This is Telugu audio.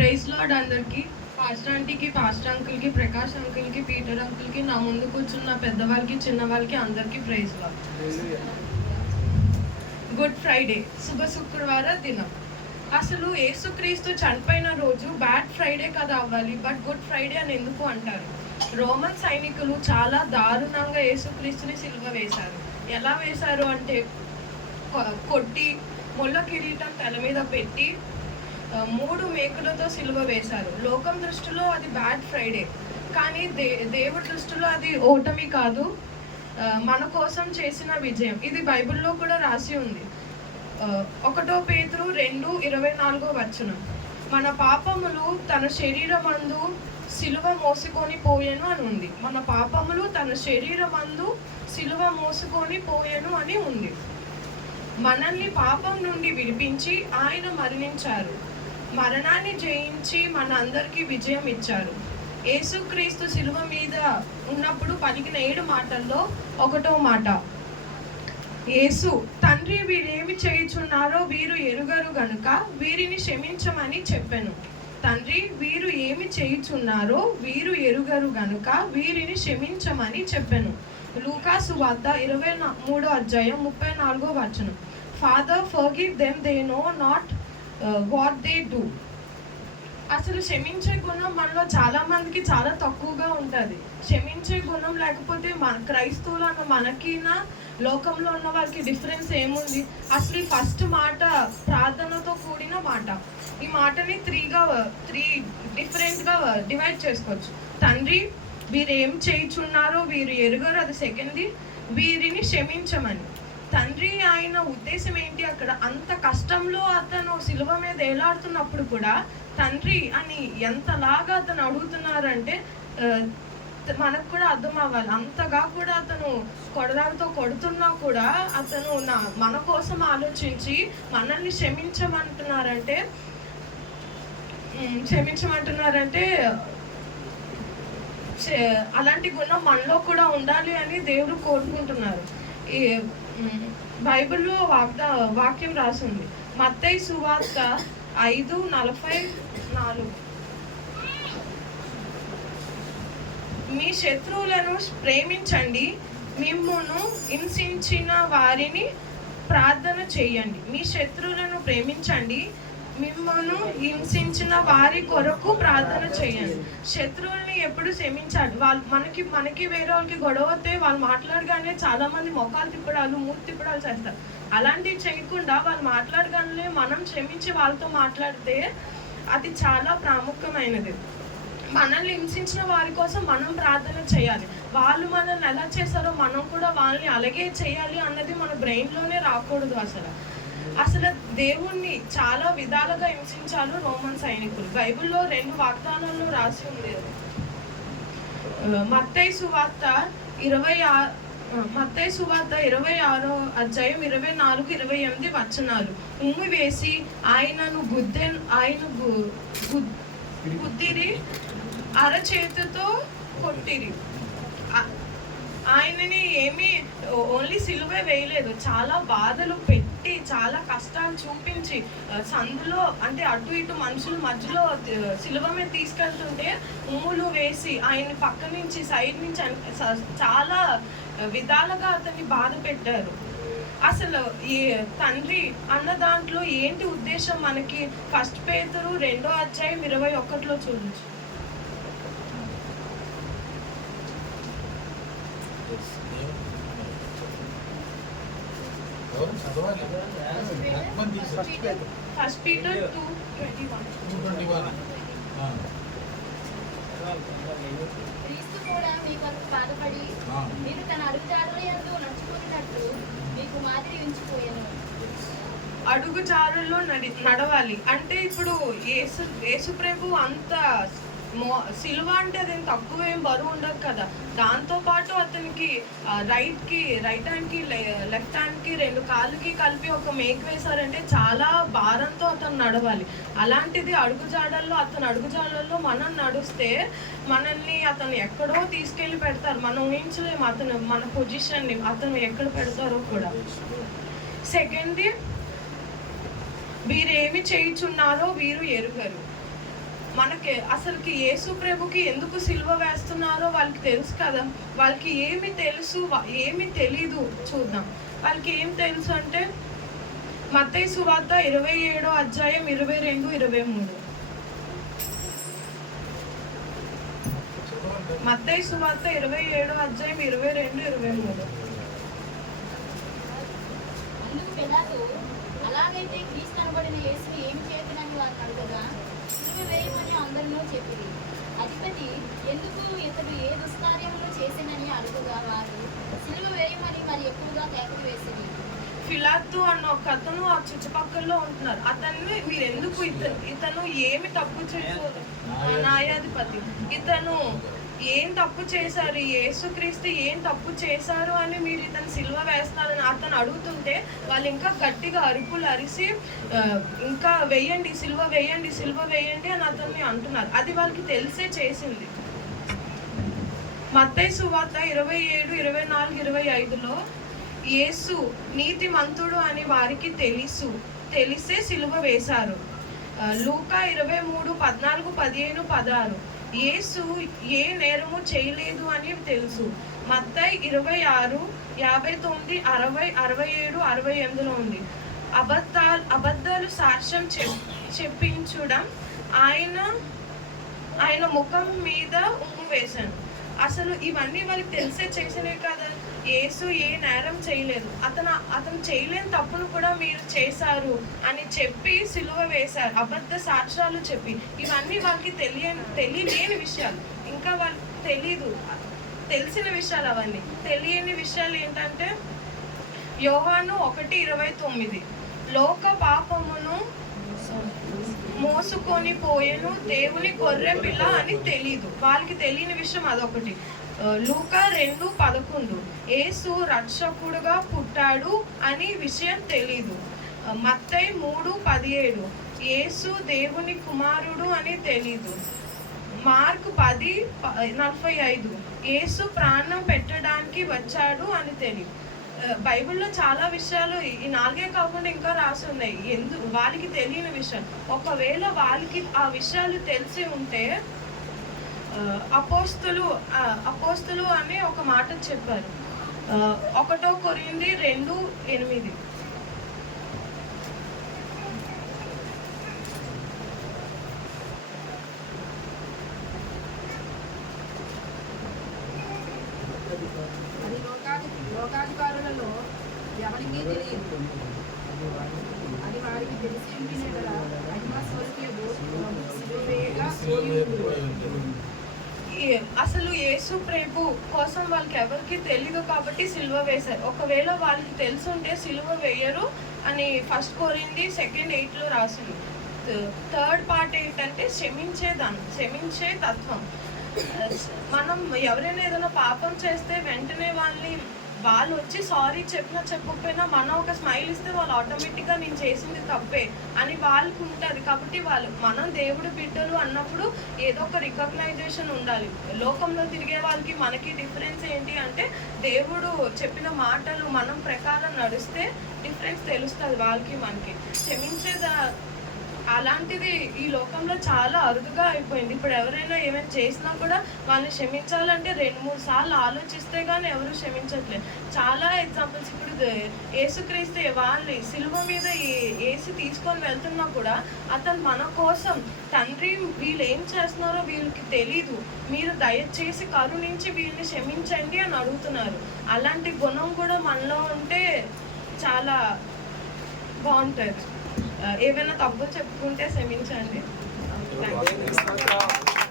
ప్రైజ్ లార్డ్ అందరికీ. పాస్టర్ ఆంటీకి, పాస్టర్ అంకుల్కి, ప్రకాష్ అంకుల్కి, పీటర్ అంకుల్కి, నా ముందు కూర్చున్న పెద్దవాళ్ళకి, చిన్నవాళ్ళకి అందరికీ ప్రైజ్ లార్డ్. గుడ్ ఫ్రైడే, శుభ శుక్రవార దినం. అసలు యేసుక్రీస్తు చనిపోయిన రోజు బ్యాడ్ ఫ్రైడే కదా అవ్వాలి, బట్ గుడ్ ఫ్రైడే అని ఎందుకు అంటారు? రోమన్ సైనికులు చాలా దారుణంగా యేసుక్రీస్తుని సిలువ వేశారు. ఎలా వేశారు అంటే కొట్టి, ముళ్ళ కిరీటం తల మీద పెట్టి 3 మేకులతో సిలువ వేశారు. లోకం దృష్టిలో అది బ్యాడ్ ఫ్రైడే, కానీ దేవుడి దృష్టిలో అది ఓటమి కాదు, మన కోసం చేసిన విజయం. ఇది బైబిల్లో కూడా రాసి ఉంది. 1 పేతురు 2:24 మన పాపములు తన శరీరమందు సిలువ మోసుకొని పోయెను అని ఉంది. మన పాపములు తన శరీరమందు సిలువ మోసుకొని పోయెను అని ఉంది. మనల్ని పాపం నుండి విడిపించి ఆయన మరణించారు. మరణాన్ని జయించి మన అందరికీ విజయం ఇచ్చారు. యేసుక్రీస్తు సిలువ మీద ఉన్నప్పుడు పలికిన 7 మాటల్లో 1వ మాట, యేసు, తండ్రి వీరేమి చేయుచున్నారో వీరు ఎరుగరు గనుక వీరిని క్షమించమని చెప్పెను. తండ్రి వీరు ఏమి చేయుచున్నారో వీరు ఎరుగరు గనుక వీరిని క్షమించమని చెప్పెను. లూకా సువార్త 23:34 father forgive them, they know not what they do. అసలు క్షమించే గుణం మనలో చాలా మందికి చాలా తక్కువగా ఉంటుంది. క్షమించే గుణం లేకపోతే మన క్రైస్తవులు అన్న మనకినా లోకంలో ఉన్న వారికి డిఫరెన్స్ ఏముంది? అసలు ఈ ఫస్ట్ మాట ప్రార్థనతో కూడిన మాట. ఈ మాటని 3 డిఫరెంట్గా డివైడ్ చేసుకోవచ్చు. తండ్రి వీరు ఏం చేయుచున్నారో వీరు ఎరుగరు, అది సెకండ్ది. వీరిని క్షమించమని. తండ్రి ఆయన ఉద్దేశం ఏంటి? అక్కడ అంత కష్టంలో అతను సిలువ మీద ఏలాడుతున్నప్పుడు కూడా తండ్రి అని ఎంతలాగా అతను అడుగుతున్నారంటే మనకు కూడా అర్థం అవ్వాలి. అంతగా కూడా అతను కొడదారితో కొడుతున్నా కూడా అతను మన కోసం ఆలోచించి మనల్ని క్షమించమంటున్నారంటే అలాంటి గుణం మనలో కూడా ఉండాలి అని దేవుడు కోరుకుంటున్నారు. ఈ బైబిల్లో వాక్యం రాసింది. మత్తయి సువార్త 5:44 మీ శత్రువులను ప్రేమించండి, మిమ్మును హింసించిన వారిని ప్రార్థన చేయండి. మీ శత్రువులను ప్రేమించండి, మిమ్మల్ని హింసించిన వారి కొరకు ప్రార్థన చేయండి. శత్రువుల్ని ఎప్పుడు క్షమించాలి. మనకి వేరే వాళ్ళకి గొడవ వస్తే వాళ్ళు మాట్లాడగానే చాలా మంది మొఖాలు తిప్పడాలు, మూతి తిప్పడాలు చేస్తారు. అలాంటివి చేయకుండా వాళ్ళు మాట్లాడగానే మనం క్షమించి వాళ్ళతో మాట్లాడితే అది చాలా ప్రాముఖ్యమైనది. మనల్ని హింసించిన వారి కోసం మనం ప్రార్థన చేయాలి. వాళ్ళు మనల్ని ఎలా చేస్తారో మనం కూడా వాళ్ళని అలాగే చేయాలి అన్నది మన బ్రెయిన్లోనే రాకూడదు. అసలు దేవుణ్ణి చాలా విధాలుగా హింసించారు రోమన్ సైనికులు. బైబిల్లో 2 వాగ్దానాల్లో రాసి ఉంది. మత్తయి సువార్త 26:24-28 ఉమ్మి వేసి ఆయనను గుద్దిరి, అరచేతితో కొట్టిరి. ఆయనని ఏమీ ఓన్లీ సిలువే వేయలేదు, చాలా బాధలు పెట్టి, చాలా కష్టాలు చూపించి, సందులో అంటే అటు ఇటు మనుషుల మధ్యలో సిలువ మీద తీసుకెళ్తుంటే ఉమ్ములు వేసి ఆయన పక్క నుంచి సైడ్ నుంచి చాలా విధాలుగా అతన్ని బాధ పెట్టారు. అసలు ఈ తండ్రి అన్న దాంట్లో ఏంటి ఉద్దేశం మనకి? 1 పేతురు 2:21 చూడొచ్చు. ఫస్ట్ పీటర్ 2:21 క్రీస్తు కూడా మీ కొరకు బాధపడి మీరు తన అడుగుజాడలయందు నడుచుకున్నట్లు మీకు మాదిరి ఉంచిపోయాను. అడుగుజాడల్లో నడవాలి అంటే ఇప్పుడు యేసు ప్రభు అంత సిలువ అంటే అది తక్కువ ఏం బరువు ఉండదు కదా. దాంతోపాటు అతనికి రైట్ హ్యాండ్కి లెఫ్ట్ హ్యాండ్కి 2 కాళ్ళకి కలిపి ఒక మేక్ వేశారంటే చాలా భారంతో అతను నడవాలి. అలాంటిది అడుగుజాడల్లో మనం నడుస్తే మనల్ని అతను ఎక్కడో తీసుకెళ్ళి పెడతారు. మనం ఊహించలేము మన పొజిషన్ని అతను ఎక్కడ పెడతారో కూడా. సెకండ్ది, వీరేమి చేయుచున్నారో వీరు ఎరుగరు. మనకి అసలుకి యేసు ప్రభుకి ఎందుకు సిలువ వేస్తున్నారో వాళ్ళకి తెలుసు కదా. వాళ్ళకి ఏమి తెలుసు, ఏమి తెలీదు చూద్దాం. వాళ్ళకి ఏం తెలుసు అంటే మత్తయి సువార్త 27వ అధ్యాయం 22, 23. మత్తయి సువార్త 27వ అధ్యాయం 22, 23. అందుకు పిలాతు, అలాగైతే క్రీస్తు అనబడిన యేసుని ఏమి చేతునని వారిని అడుగగా, సిలువ వేయమని అందరిలో చెప్పింది. అధిపతి, ఎందుకు ఇతడు ఏ దుష్కార్యములు చేసినని అడుగుగా వారు, సిలువ వేయమని మరి ఎక్కువగా కేకలు వేసింది. ఫిలాతు అన్న ఒక అతను ఆ చుట్టుపక్కల్లో ఉంటున్నారు. అతన్ని మీరు ఎందుకు ఇతను ఏమి తప్పు చేశారు, న్యాయాధిపతి ఇతను ఏం తప్పు చేశారు, యేసుక్రీస్తు ఏం తప్పు చేశారు అని మీరు ఇతను సిలువ వేస్తారని అతను అడుగుతుంటే వాళ్ళు ఇంకా గట్టిగా అరుపులు అరిసి ఇంకా వేయండి, సిలువ వేయండి, సిలువ వేయండి అని అతన్ని అంటున్నారు. అది వాళ్ళకి తెలిసే చేసింది. మత్తయి సువార్త 27, 24, 25లో యేసు నీతిమంతుడు అని వారికి తెలిసే సిలువ వేశారు. లూకా 23, 14, 15, 16 యేసు ఏ నేరము చేయలేదు అని తెలుసు. మత్తయి 26, 59, 60, 67, 68లో ఉంది. అబద్ధాలు సాక్ష్యం చెప్పించడం ఆయన ముఖం మీద ఉమ్ము వేశాను. అసలు ఇవన్నీ వాళ్ళకి తెలిసే చేసినవి కదా. యేసు ఏ నేరం చేయలేదు, అతను చేయలేని తప్పును కూడా మీరు చేశారు అని చెప్పి సిలువ వేశారు. అబద్ధ సాక్ష్యాలు చెప్పి ఇవన్నీ వాళ్ళకి తెలియలేని విషయాలు. ఇంకా వాళ్ళకి తెలిసిన విషయాలు అవన్నీ. తెలియని విషయాలు ఏంటంటే యోహాను 1:29 లోక పాపమును మోసుకొని పోయేను దేవుని గొర్రె పిల్ల అని తెలీదు. వాళ్ళకి తెలియని విషయం అదొకటి. లూకా 2:11 యేసు రక్షకుడుగా పుట్టాడు అని విషయం తెలీదు. మత్తయి 3:17 యేసు దేవుని కుమారుడు అని తెలీదు. మార్కు 10:45 యేసు ప్రాణం పెట్టడానికి వచ్చాడు అని తెలియదు. బైబిల్లో చాలా విషయాలు ఈ 4 కాకుండా ఇంకా రాసి ఉన్నాయి. వాళ్ళకి తెలియని విషయం. ఒకవేళ వాళ్ళకి ఆ విషయాలు తెలిసి ఉంటే అపోస్తులు అని ఒక మాట చెప్పారు. 1 కొరింథీ 2:8 లోకాధికారులలో ఎవరికీ తెలియదు, అది వారికి తెలిసి ఉండిన మహిమ స్వరూపుడు సిలువేగా అసలు యేసు ప్రభు కోసం వాళ్ళకి ఎవరికి తెలీదు కాబట్టి సిలువ వేశారు. ఒకవేళ వాళ్ళకి తెలుసుంటే సిలువ వేయరు అని 1 కొరింథీ 2:8లో రాసింది. థర్డ్ పార్ట్ ఏంటంటే క్షమించే తత్వం. మనం ఎవరైనా ఏదైనా పాపం చేస్తే వెంటనే వాళ్ళు వచ్చి సారీ చెప్పకపోయినా మనం ఒక స్మైల్ ఇస్తే వాళ్ళు ఆటోమేటిక్గా నేను చేసింది తప్పే అని వాళ్ళకు ఉంటుంది. కాబట్టి మనం దేవుడి బిడ్డలు అన్నప్పుడు ఏదో ఒక రికగ్నైజేషన్ ఉండాలి. లోకంలో తిరిగే వాళ్ళకి మనకి డిఫరెన్స్ ఏంటి అంటే దేవుడు చెప్పిన మాటలు మనం ప్రకారం నడిస్తే డిఫరెన్స్ తెలుస్తుంది వాళ్ళకి మనకి. అలాంటిది ఈ లోకంలో చాలా అరుదుగా అయిపోయింది. ఇప్పుడు ఎవరైనా ఏమైనా చేసినా కూడా వాళ్ళని క్షమించాలంటే 2-3 సార్లు ఆలోచిస్తే కానీ ఎవరు క్షమించట్లేదు. చాలా ఎగ్జాంపుల్స్. ఇప్పుడు యేసుక్రీస్తు వాళ్ళని సిలువ మీద వేసి తీసుకొని వెళ్తున్నా కూడా అతను మన కోసం తండ్రి వీళ్ళు ఏం చేస్తున్నారో వీళ్ళకి తెలీదు, మీరు దయచేసి కరుణించి వీళ్ళని క్షమించండి అని అడుగుతున్నారు. అలాంటి గుణం కూడా మనలో ఉంటే చాలా బాగుంటుంది. ఏమైనా తప్పు చెప్పుకుంటే క్షమించండి. Thank you.